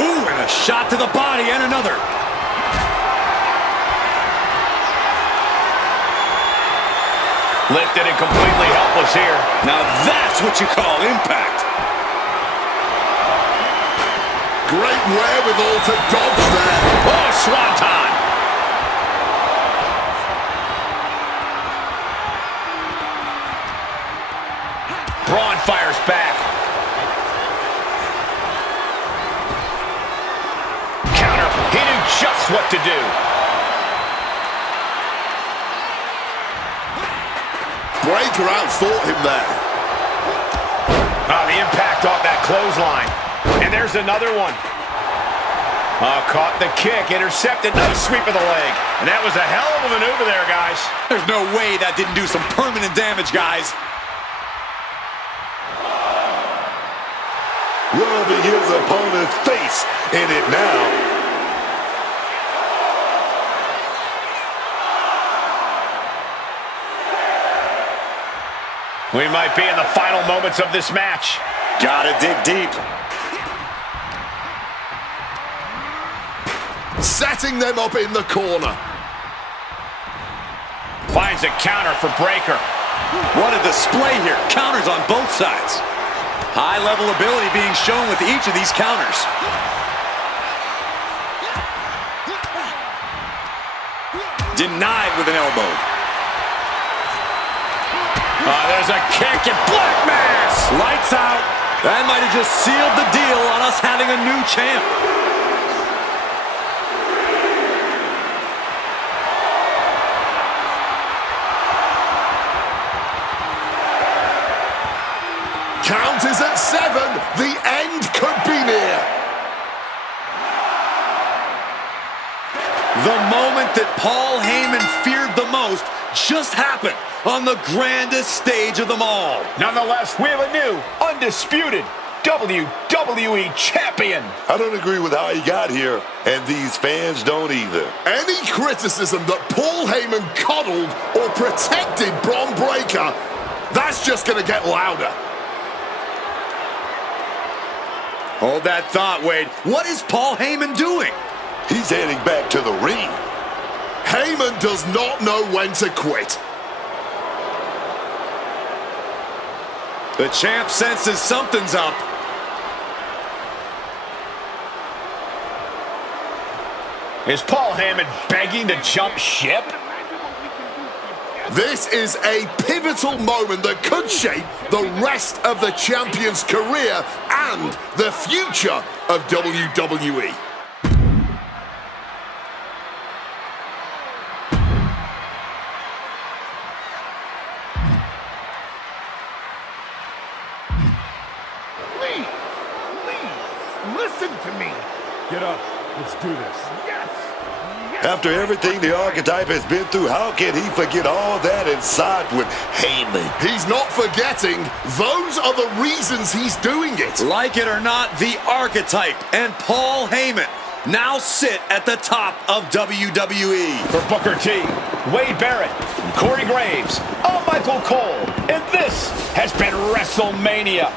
Ooh, and a shot to the body and another. Lifted and completely helpless here. Now that's what you call impact. Great wherewithal to dodge there. Oh, swanton. Braun fires back. Counter. He knew just what to do. Breakker outfought him there. Oh, the impact off that clothesline. And there's another one. Oh, caught the kick, intercepted, nice sweep of the leg. And that was a hell of a maneuver there, guys. There's no way that didn't do some permanent damage, guys. Rubbing his opponent's face in it now. We might be in the final moments of this match. Gotta dig deep. Setting them up in the corner. Finds a counter for Breakker. What a display here. Counters on both sides. High-level ability being shown with each of these counters. Denied with an elbow. There's a kick and Black Mass. Lights out. That might have just sealed the deal on us having a new champ. Count is at 7. The end could be near. The moment that Paul Heyman feared the most just happened on the grandest stage of them all. Nonetheless, we have a new, undisputed WWE Champion. I don't agree with how he got here, and these fans don't either. Any criticism that Paul Heyman coddled or protected Bron Breakker, that's just going to get louder. Hold that thought, Wade. What is Paul Heyman doing? He's heading back to the ring. Heyman does not know when to quit. The champ senses something's up. Is Paul Heyman begging to jump ship? This is a pivotal moment that could shape the rest of the champion's career and the future of WWE. Please, listen to me. Get up. Let's do this. Yes. After everything the Archetype has been through, how can he forget all that and side with Heyman? He's not forgetting. Those are the reasons he's doing it. Like it or not, the Archetype and Paul Heyman now sit at the top of WWE. For Booker T, Wade Barrett, Corey Graves, I'm Michael Cole, and this has been WrestleMania.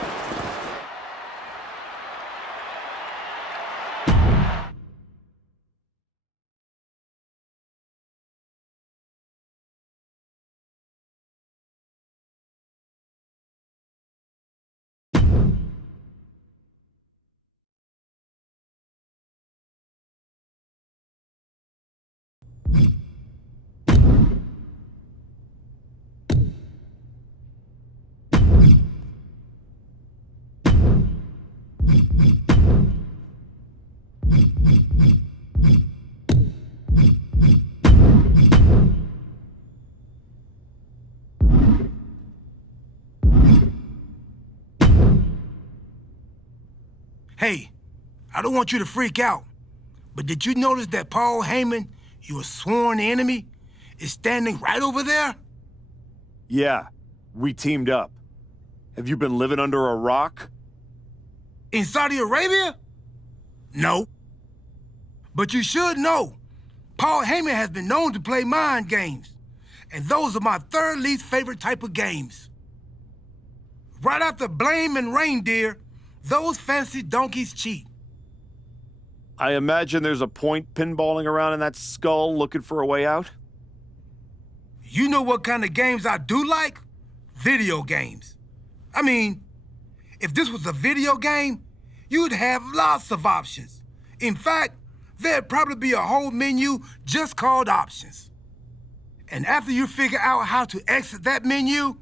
Hey, I don't want you to freak out, but did you notice that Paul Heyman, your sworn enemy, is standing right over there? Yeah, we teamed up. Have you been living under a rock? In Saudi Arabia? No. But you should know, Paul Heyman has been known to play mind games, and those are my third least favorite type of games. Right after blame and reindeer, those fancy donkeys cheat. I imagine there's a point pinballing around in that skull looking for a way out? You know what kind of games I do like? Video games. I mean, if this was a video game, you'd have lots of options. In fact, there'd probably be a whole menu just called options. And after you figure out how to exit that menu,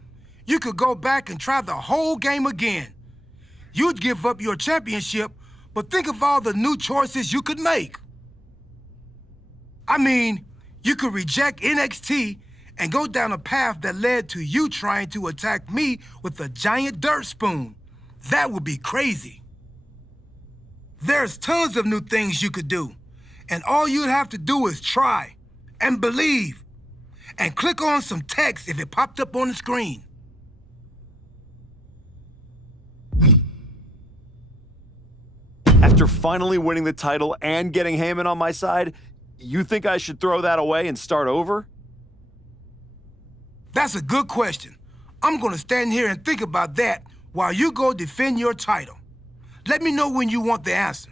you could go back and try the whole game again. You'd give up your championship, but think of all the new choices you could make. I mean, you could reject NXT and go down a path that led to you trying to attack me with a giant dirt spoon. That would be crazy. There's tons of new things you could do, and all you'd have to do is try and believe and click on some text if it popped up on the screen. After finally winning the title and getting Heyman on my side, you think I should throw that away and start over? That's a good question. I'm gonna stand here and think about that while you go defend your title. Let me know when you want the answer.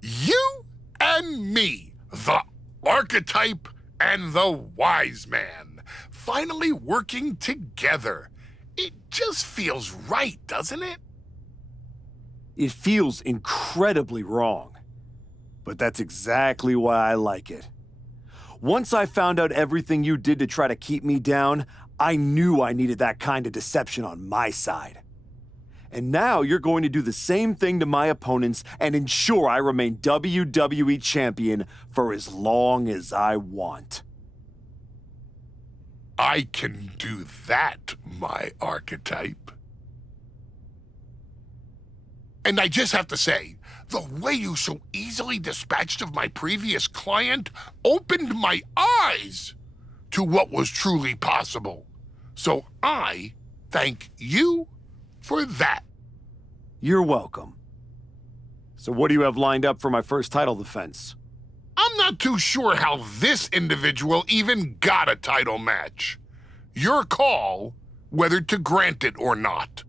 You and me, the archetype and the wise man, finally working together. It just feels right, doesn't it? It feels incredibly wrong. But that's exactly why I like it. Once I found out everything you did to try to keep me down, I knew I needed that kind of deception on my side. And now you're going to do the same thing to my opponents and ensure I remain WWE Champion for as long as I want. I can do that, my archetype. And I just have to say, the way you so easily dispatched of my previous client opened my eyes to what was truly possible. So I thank you for that. You're welcome. So what do you have lined up for my first title defense? I'm not too sure how this individual even got a title match. Your call whether to grant it or not.